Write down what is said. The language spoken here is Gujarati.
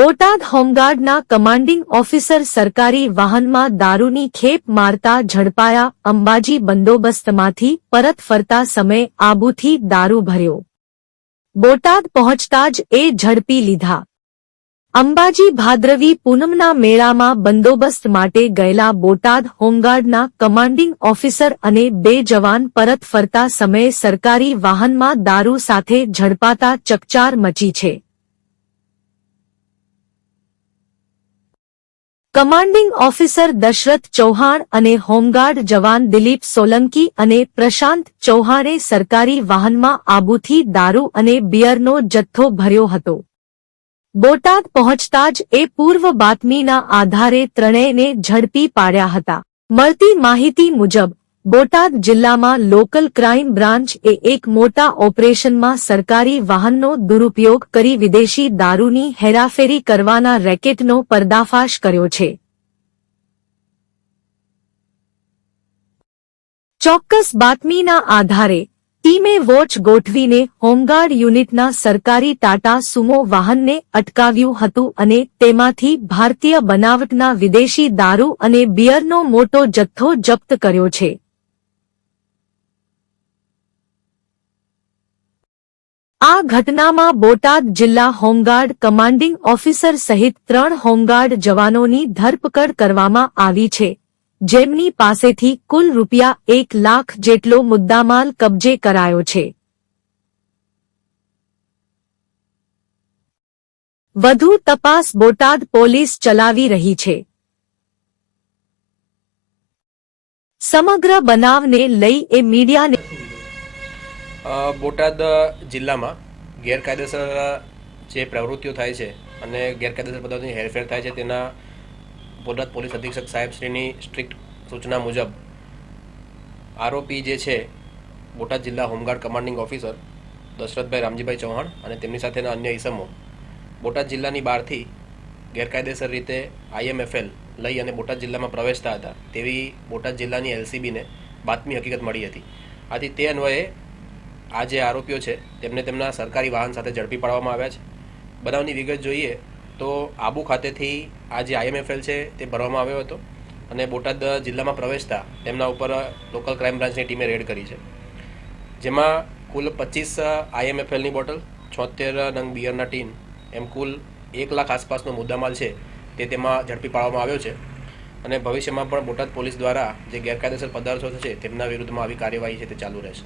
બોટાદ હોમગાર્ડના કમાન્ડિંગ ઓફિસર સરકારી વાહનમાં દારૂની ખેપ મારતા ઝડપાયા અંબાજી બંદોબસ્તમાંથી પરત ફરતા સમયે આબુથી દારૂ ભર્યો. બોટાદ પહોંચતા જ એ ઝડપી લીધા. અંબાજી ભાદ્રવી પૂનમના મેળામાં બંદોબસ્ત માટે ગયેલા બોટાદ હોમગાર્ડના કમાન્ડિંગ ઓફિસર અને બે જવાન પરત ફરતા સમયે સરકારી વાહનમાં દારૂ સાથે ઝડપાતા ચકચાર મચી છે. કમાન્ડિંગ ઓફિસર દશરથ ચૌહાણ અને હોમગાર્ડ જવાન દિલીપ સોલંકી અને પ્રશાંત ચૌહાણે સરકારી વાહનમાં આબુથી દારૂ અને બિયરનો જથ્થો ભર્યો હતો. બોટાદ પહોંચતા જ એ પૂર્વ બાતમીના આધારે ત્રણેયને ઝડપી પાડ્યા હતા. મળતી માહિતી મુજબ બોટાદ જિલ્લામાં લોકલ ક્રાઇમ બ્રાન્ચ એ એક મોટા ઓપરેશનમાં સરકારી વાહનનો દુરુપયોગ કરી વિદેશી દારૂની હેરાફેરી કરવાના રેકેટનો પર્દાફાશ કર્યો છે. ચોક્કસ બાતમીના આધારે ટીમે વોચ ગોઠવીને હોમગાર્ડ યુનિટના સરકારી ટાટા સુમો વાહનને અટકાવ્યું હતું અને તેમાંથી ભારતીય બનાવટના વિદેશી દારૂ અને બિયરનો મોટો જથ્થો જપ્ત કર્યો છે. આ ઘટનામાં બોટાદ જિલ્લા હોમગાર્ડ કમાન્ડિંગ ઓફિસર સહિત ત્રણ હોમગાર્ડ જવાનોની ધરપકડ કરવામાં આવી છે. જેમની પાસેથી કુલ રૂપિયા એક લાખ જેટલો મુદ્દામાલ કબજે કરાયો છે. વધુ તપાસ બોટાદ પોલીસ ચલાવી રહી છે. સમગ્ર બનાવને લઈ એ મીડિયાને બોટાદ જિલ્લામાં ગેરકાયદેસર જે પ્રવૃત્તિઓ થાય છે અને ગેરકાયદેસર પદાર્થોની હેરફેર થાય છે તેના બોટાદ પોલીસ અધિક્ષક સાહેબશ્રીની સ્ટ્રિક્ટ સૂચના મુજબ, આરોપી જે છે, બોટાદ જિલ્લા home guard commanding officer Dashrathbhai Ramjibhai Chauhan અને તેમની સાથેના અન્ય ઇસમો બોટાદ જિલ્લાની બહારથી ગેરકાયદેસર રીતે આઈએમએફએલ લઈ અને બોટાદ જિલ્લામાં પ્રવેશતા હતા તેવી બોટાદ જિલ્લાની એલસીબીને બાતમી હકીકત મળી હતી. આથી તે અન્વયે આ જે આરોપીઓ છે, તેમને તેમના સરકારી વાહન સાથે ઝડપી પાડવામાં આવ્યા છે. બનાવની વિગત જોઈએ તો આબુ ખાતેથી આ જે આઈએમએફએલ છે, તે ભરવામાં આવ્યો હતો અને બોટાદ જિલ્લામાં પ્રવેશતા તેમના ઉપર લોકલ ક્રાઇમ બ્રાન્ચની ટીમે રેડ કરી છે. જેમાં કુલ પચીસ આઈએમએફએલની બોટલ છોતેર નંગ બિયરના ટીન, એમ કુલ એક લાખ આસપાસનો મુદ્દામાલ છે, તે તેમાં ઝડપી પાડવામાં આવ્યો છે. અને ભવિષ્યમાં પણ બોટાદ પોલીસ દ્વારા જે ગેરકાયદેસર પદાર્થો છે, તેમના વિરુદ્ધમાં આવી કાર્યવાહી છે, તે ચાલુ રહેશે.